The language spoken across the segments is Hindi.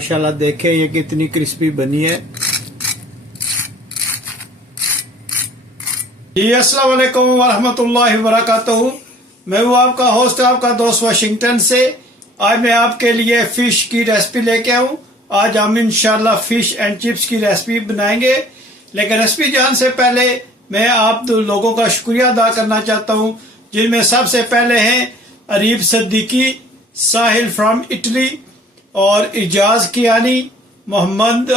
माशाल्लाह देखें ये कितनी क्रिस्पी बनी है। जी अस्सलाम वालेकुम वरहमतुल्लाहि वबरकातुहू। मैं हूँ आपका होस्ट, आपका दोस्त वाशिंगटन से। आज मैं आपके लिए फिश की रेसिपी लेके आऊँ। आज हम इंशाल्लाह फिश एंड चिप्स की रेसिपी बनाएंगे। लेकिन रेसिपी जानने से पहले मैं आप दो लोगों का शुक्रिया अदा करना चाहता हूँ, जिनमें सबसे पहले हैं अरीब सद्दीकी, साहिल फ्रॉम इटली, और इजाज कियानी, मोहम्मद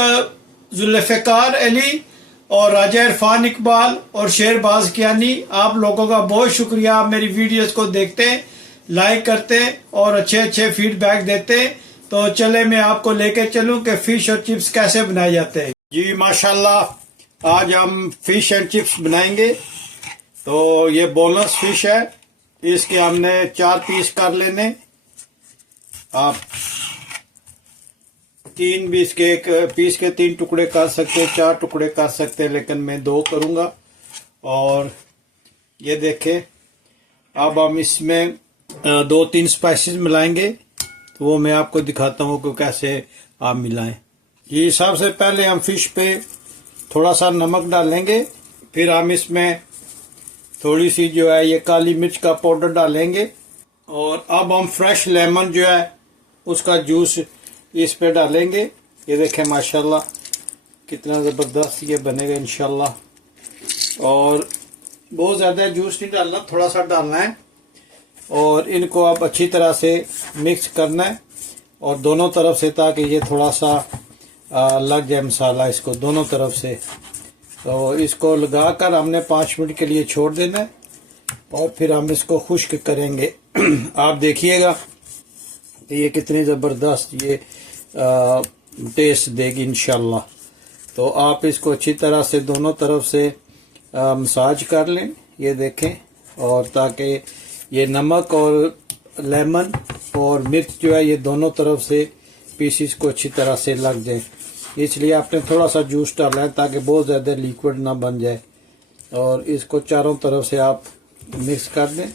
जुल्फ़िकार अली, और राजा इरफान इकबाल और शेरबाज कियानी। आप लोगों का बहुत शुक्रिया। आप मेरी वीडियोस को देखते हैं, लाइक करते हैं और अच्छे अच्छे फीडबैक देते हैं। तो चले मैं आपको लेके चलूं कि फिश और चिप्स कैसे बनाए जाते हैं। जी माशाल्लाह आज हम फिश एंड चिप्स बनाएंगे। तो ये बोनलेस फिश है, इसके हमने 4 पीस कर लेने। आप 3 पीस के, एक पीस के 3 टुकड़े कर सकते हैं, 4 टुकड़े कर सकते हैं, लेकिन मैं 2 करूंगा। और ये देखें, अब हम इसमें 2-3 स्पाइसेस मिलाएंगे, तो वो मैं आपको दिखाता हूँ कि कैसे आप मिलाएं। ये सबसे पहले हम फिश पे थोड़ा सा नमक डालेंगे, फिर हम इसमें थोड़ी सी जो है ये काली मिर्च का पाउडर डालेंगे, और अब हम फ्रेश लेमन जो है उसका जूस इस पे डालेंगे। ये देखें माशाल्लाह कितना ज़बरदस्त ये बनेगा इंशाल्लाह। और बहुत ज़्यादा जूस नहीं डालना, थोड़ा सा डालना है। और इनको आप अच्छी तरह से मिक्स करना है, और दोनों तरफ से, ताकि ये थोड़ा सा लग जाए मसाला इसको दोनों तरफ से। तो इसको लगाकर हमने 5 मिनट के लिए छोड़ देना है, और फिर हम इसको खुश्क करेंगे। आप देखिएगा कि ये कितनी ज़बरदस्त ये टेस्ट देगी इंशाल्लाह। तो आप इसको अच्छी तरह से दोनों तरफ से मसाज कर लें, ये देखें, और ताकि ये नमक और लेमन और मिर्च जो है ये दोनों तरफ से पीसीस को अच्छी तरह से लग जाए। इसलिए आपने थोड़ा सा जूस डाला है ताकि बहुत ज़्यादा लिक्विड ना बन जाए। और इसको चारों तरफ से आप मिक्स कर दें,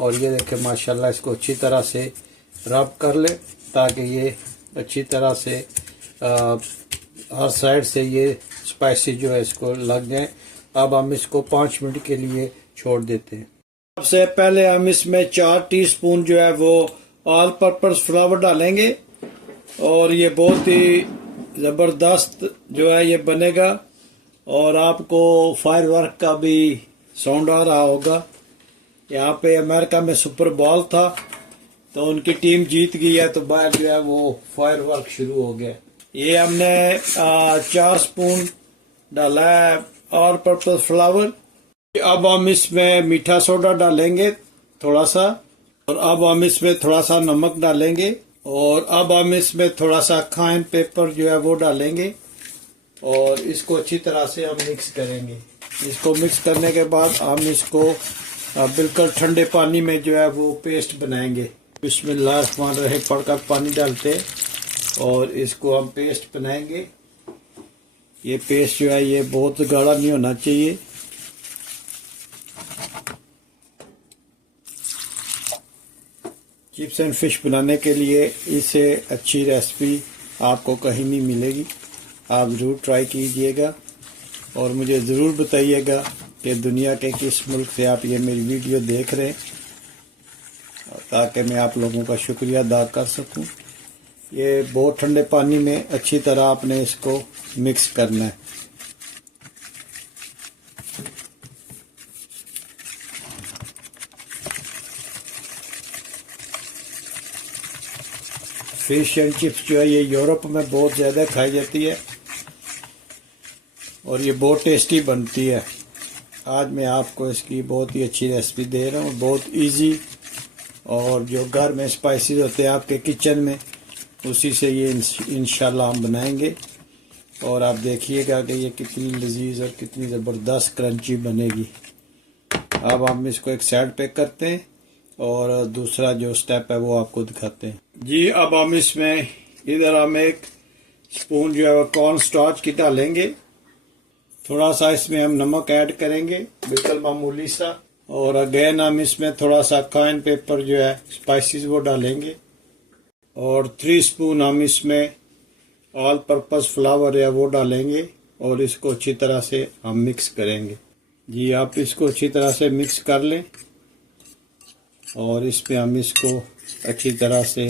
और ये देखें माशाल्लाह इसको अच्छी तरह से रब कर लें, ताकि ये अच्छी तरह से हर साइड से ये स्पाइसी जो है इसको लग जाए। अब हम इसको 5 मिनट के लिए छोड़ देते हैं। सबसे पहले हम इसमें 4 टीस्पून जो है वो ऑल पर्पस फ्लावर डालेंगे, और ये बहुत ही ज़बरदस्त जो है ये बनेगा। और आपको फायरवर्क का भी साउंड आ रहा होगा। यहाँ पे अमेरिका में सुपर बॉल था, तो उनकी टीम जीत गई है, तो बाहर जो है वो फायरवर्क शुरू हो गया। ये हमने 4 स्पून डाला है ऑल पर्पस फ्लावर। अब हम इसमें मीठा सोडा डालेंगे थोड़ा सा, और अब हम इसमें थोड़ा सा नमक डालेंगे, और अब हम इसमें थोड़ा सा काइन पेपर जो है वो डालेंगे, और इसको अच्छी तरह से हम मिक्स करेंगे। इसको मिक्स करने के बाद हम इसको बिल्कुल ठंडे पानी में जो है वो पेस्ट बनाएंगे। बिस्मिल्लाहिर्रहमानिर्रहीम पढ़कर पानी डालते, और इसको हम पेस्ट बनाएंगे। ये पेस्ट जो है ये बहुत गाढ़ा नहीं होना चाहिए। चिप्स एंड फिश बनाने के लिए इससे अच्छी रेसिपी आपको कहीं नहीं मिलेगी। आप ज़रूर ट्राई कीजिएगा, और मुझे ज़रूर बताइएगा कि दुनिया के किस मुल्क से आप ये मेरी वीडियो देख रहे हैं, ताकि मैं आप लोगों का शुक्रिया अदा कर सकूं। ये बहुत ठंडे पानी में अच्छी तरह आपने इसको मिक्स करना है। फिश एंड चिप्स जो है ये यूरोप में बहुत ज़्यादा खाई जाती है, और ये बहुत टेस्टी बनती है। आज मैं आपको इसकी बहुत ही अच्छी रेसिपी दे रहा हूँ, बहुत इजी, और जो घर में स्पाइसेस होते हैं आपके किचन में, उसी से ये इंशाल्लाह हम बनाएंगे। और आप देखिएगा कि ये कितनी लजीज और कितनी ज़बरदस्त क्रंची बनेगी। अब हम इसको एक साइड पे करते हैं, और दूसरा जो स्टेप है वो आपको दिखाते हैं। जी अब हम इसमें इधर हम 1 स्पून जो है वो कॉर्न स्टार्च की डालेंगे। थोड़ा सा इसमें हम नमक ऐड करेंगे, बिल्कुल मामूली सा। और अगेन हम इसमें थोड़ा सा काइन पेपर जो है स्पाइसेस वो डालेंगे, और 3 स्पून हम इसमें ऑल पर्पस फ्लावर या वो डालेंगे और इसको अच्छी तरह से हम मिक्स करेंगे। जी आप इसको अच्छी तरह से मिक्स कर लें और इस पे हम इसको अच्छी तरह से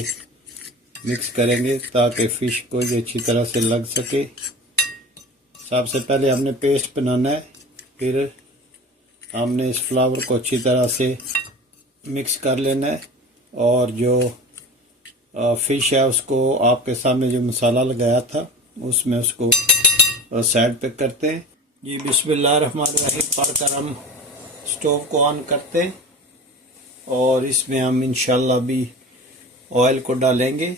मिक्स करेंगे ताकि फ़िश को ये अच्छी तरह से लग सके। सबसे पहले हमने पेस्ट बनाना है, फिर हमने इस फ्लावर को अच्छी तरह से मिक्स कर लेना है और जो फ़िश है उसको आपके सामने जो मसाला लगाया था उसमें उसको साइड पे करते हैं। ये बिस्मिल्लाहिर्रहमानिर्रहीम पढ़कर हम स्टोव को ऑन करते हैं और इसमें हम इंशाल्लाह भी ऑयल को डालेंगे।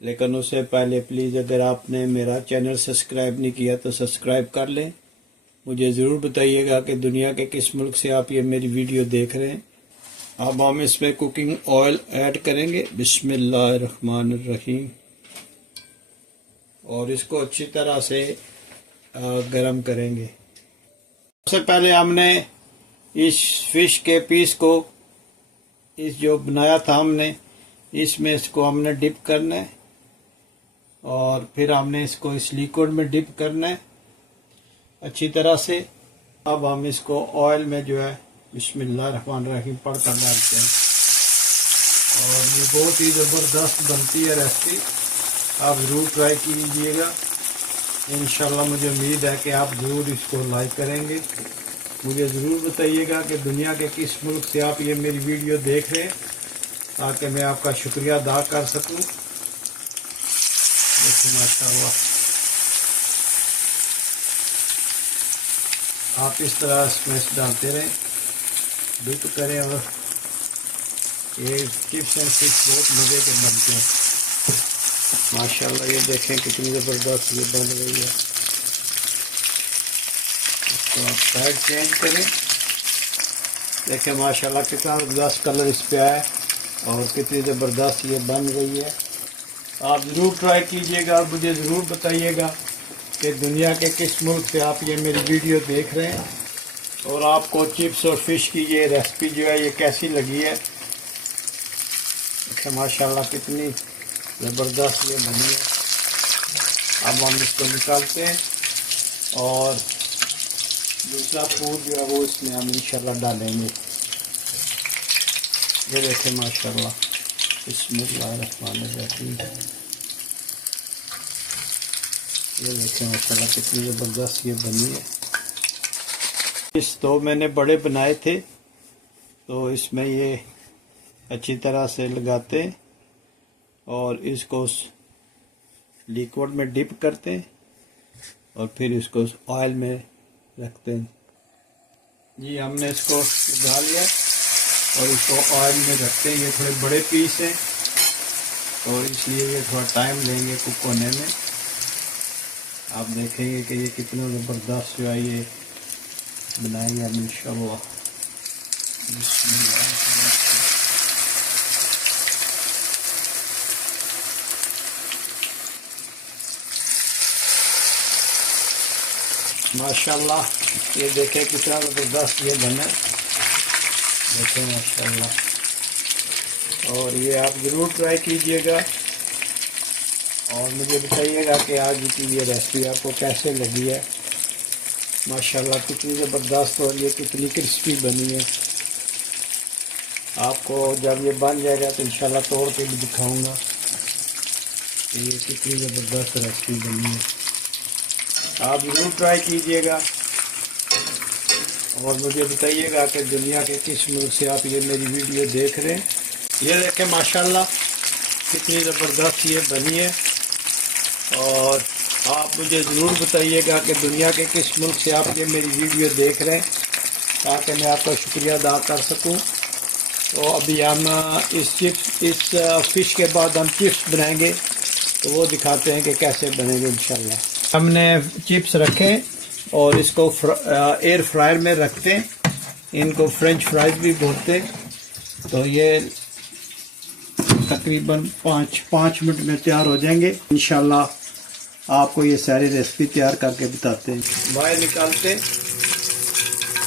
लेकिन उससे पहले प्लीज़ अगर आपने मेरा चैनल सब्सक्राइब नहीं किया तो सब्सक्राइब कर लें। मुझे ज़रूर बताइएगा कि दुनिया के किस मुल्क से आप ये मेरी वीडियो देख रहे हैं। अब हम इसमें कुकिंग ऑयल ऐड करेंगे बिस्मिल्लाहिर्रहमानिर्रहीम और इसको अच्छी तरह से गरम करेंगे। सबसे पहले हमने इस फिश के पीस को इस जो बनाया था हमने इसमें इसको हमने डिप करना है और फिर हमने इसको इस लिक्विड में डिप करना है अच्छी तरह से। अब हम इसको ऑयल में जो है बिस्मिल्लाहिर्रहमानिर्रहीम पढ़कर डालते हैं और ये बहुत ही ज़बरदस्त बनती है रेसिपी। आप ज़रूर ट्राई कीजिएगा। इंशाल्लाह मुझे उम्मीद है कि आप ज़रूर इसको लाइक करेंगे। मुझे ज़रूर बताइएगा कि दुनिया के किस मुल्क से आप ये मेरी वीडियो देख रहे हैं ताकि मैं आपका शुक्रिया अदा कर सकूं। देखिए माशाल्लाह आप इस तरह स्मैश डालते रहें, डिप करें और ये चिप्स एंड फिश बहुत मज़े के बनते हैं माशाल्लाह। ये देखें कितनी ज़बरदस्त ये बन रही है। इसको आप साइड चेंज करें। देखें माशाल्लाह कितना ज़बरदस्त कलर इस पे आया और कितनी ज़बरदस्त ये बन रही है। आप ज़रूर ट्राई कीजिएगा और मुझे ज़रूर बताइएगा कि दुनिया के किस मुल्क से आप ये मेरी वीडियो देख रहे हैं और आपको चिप्स और फिश की ये रेसिपी जो है ये कैसी लगी है। देखिए माशाल्लाह कितनी ज़बरदस्त ये बनी है। अब हम इसको निकालते हैं और दूसरा फूड जो है वो इसमें हम इंशाल्लाह डालेंगे। ये देखें माशाल्लाह बिस्मिल्लाहिर्रहमानिर्रहीम। ये देखें माशाल्लाह कितनी ज़बरदस्त ये बनी है। इस तो मैंने बड़े बनाए थे तो इसमें ये अच्छी तरह से लगाते हैं और इसको लिक्विड में डिप करते हैं और फिर इसको ऑयल में रखते हैं। जी हमने इसको लगा लिया और इसको ऑयल में रखते हैं। ये थोड़े बड़े पीस हैं और इसलिए ये थोड़ा टाइम लेंगे कुक होने में। आप देखेंगे कि ये कितना ज़बरदस्त जो है ये बनाएंगे हम इंशाल्लाह। माशाल्लाह ये देखें कितना ज़बरदस्त ये बना। देखें माशाल्लाह और ये आप ज़रूर ट्राई कीजिएगा और मुझे बताइएगा कि आज की ये रेसिपी आपको कैसे लगी है। माशाल्लाह कितनी ज़बरदस्त और ये कितनी क्रिस्पी बनी है। आपको जब ये बन जाएगा तो इंशाल्लाह तोड़ के भी दिखाऊंगा कि ये कितनी ज़बरदस्त रेसिपी बनी है। आप ज़रूर ट्राई कीजिएगा और मुझे बताइएगा कि दुनिया के किस मुल्क से आप ये मेरी वीडियो देख रहे हैं। ये देखें माशाल्लाह कितनी ज़बरदस्त ये बनी है और आप मुझे ज़रूर बताइएगा कि दुनिया के किस मुल्क से आप ये मेरी वीडियो देख रहे हैं ताकि मैं आपका शुक्रिया अदा कर सकूं। तो अभी हम इस फ़िश के बाद हम चिप्स बनाएंगे तो वो दिखाते हैं कि कैसे बनेंगे इंशाल्लाह। हमने चिप्स रखे और इसको एयर फ्रायर में रखते हैं। इनको फ्रेंच फ्राइज भी बोलते हैं। तो ये तकरीबन 5 मिनट में तैयार हो जाएंगे इंशाल्लाह। आपको ये सारी रेसिपी तैयार करके बताते हैं। बाहर निकालते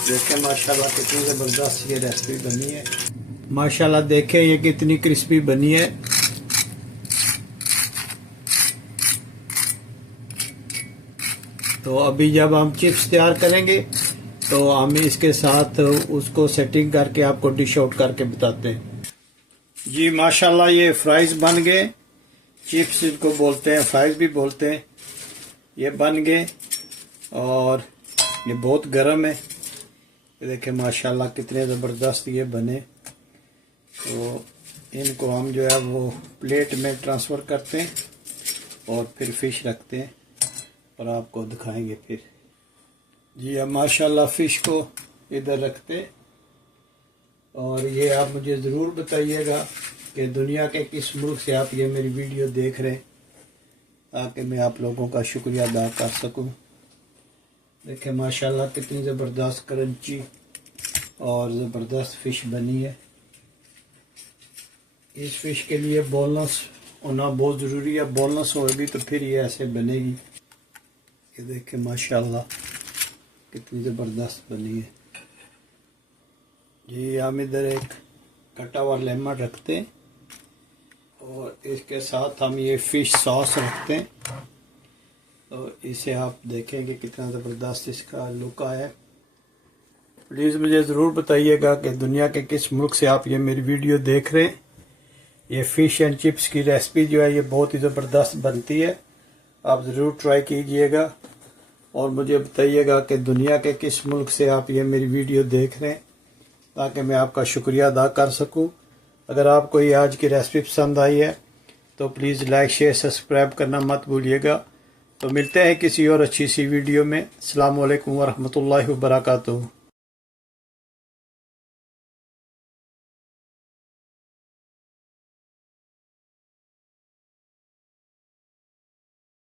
देखें माशाल्लाह कितनी ज़बरदस्त ये रेसिपी बनी है। माशाल्लाह देखें ये कितनी क्रिस्पी बनी है। तो अभी जब हम चिप्स तैयार करेंगे तो हम इसके साथ उसको सेटिंग करके आपको डिश आउट करके बताते हैं। जी माशाल्लाह ये फ्राइज बन गए, चिप्स इनको बोलते हैं, फ्राइज भी बोलते हैं। ये बन गए और ये बहुत गर्म है। ये देखिए माशाल्लाह कितने ज़बरदस्त ये बने। तो इनको हम जो है वो प्लेट में ट्रांसफ़र करते हैं और फिर फ़िश रखते हैं और आपको दिखाएंगे फिर। जी अब माशाल्लाह फ़िश को इधर रखते हैं और ये आप मुझे ज़रूर बताइएगा कि दुनिया के किस मुल्क से आप ये मेरी वीडियो देख रहे हैं, ताकि मैं आप लोगों का शुक्रिया अदा कर सकूं। देखिए माशाल्लाह कितनी ज़बरदस्त क्रंची और ज़बरदस्त फ़िश बनी है। इस फ़िश के लिए बोनलेस होना बहुत ज़रूरी है, बोनलेस होगी तो फिर ये ऐसे बनेगी। ये देखिए माशाल्लाह कितनी ज़बरदस्त बनी है। जी हम इधर एक कटा हुआ लेमन रखते हैं और इसके साथ हम ये फ़िश सॉस रखते हैं। तो इसे आप देखेंगे कितना ज़बरदस्त इसका लुक आया है। प्लीज़ मुझे ज़रूर बताइएगा कि दुनिया के किस मुल्क से आप ये मेरी वीडियो देख रहे हैं। ये फ़िश एंड चिप्स की रेसिपी जो है ये बहुत ही ज़बरदस्त बनती है, आप ज़रूर ट्राई कीजिएगा और मुझे बताइएगा कि दुनिया के किस मुल्क से आप ये मेरी वीडियो देख रहे हैं, ताकि मैं आपका शुक्रिया अदा कर सकूं। अगर आपको ये आज की रेसिपी पसंद आई है तो प्लीज़ लाइक शेयर सब्सक्राइब करना मत भूलिएगा। तो मिलते हैं किसी और अच्छी सी वीडियो में। अस्सलामु अलैकुम वरहमतुल्लाहि वबरकातुहू।